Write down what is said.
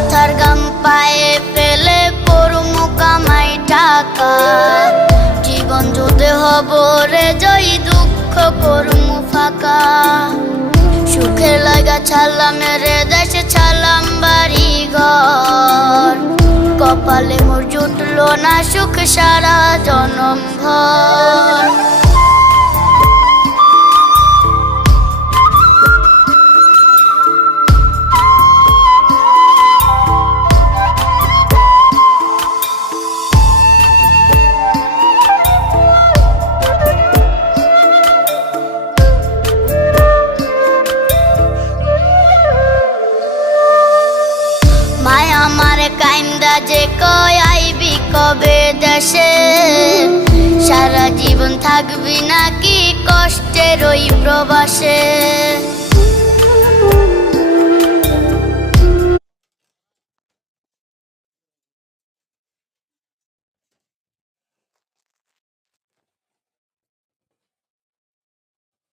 মাথার গাম পায়ে ফেলে পড়মু কামাই টাকা, জীবন যুদ্ধে হব রে জয়ী, দুঃখ করমু ফাঁকা। সুখের লাগা ছাড়লাম রে দেশে, ছাড়লাম বাড়ি ঘর, কপালে মোর জুটলো না সুখ সারা জনম ভর। আমারে কাইন্দা যে কয় আইবি কবে দেশে, সারা জীবন থাকবি নাকি কষ্টের ওই প্রবাসে।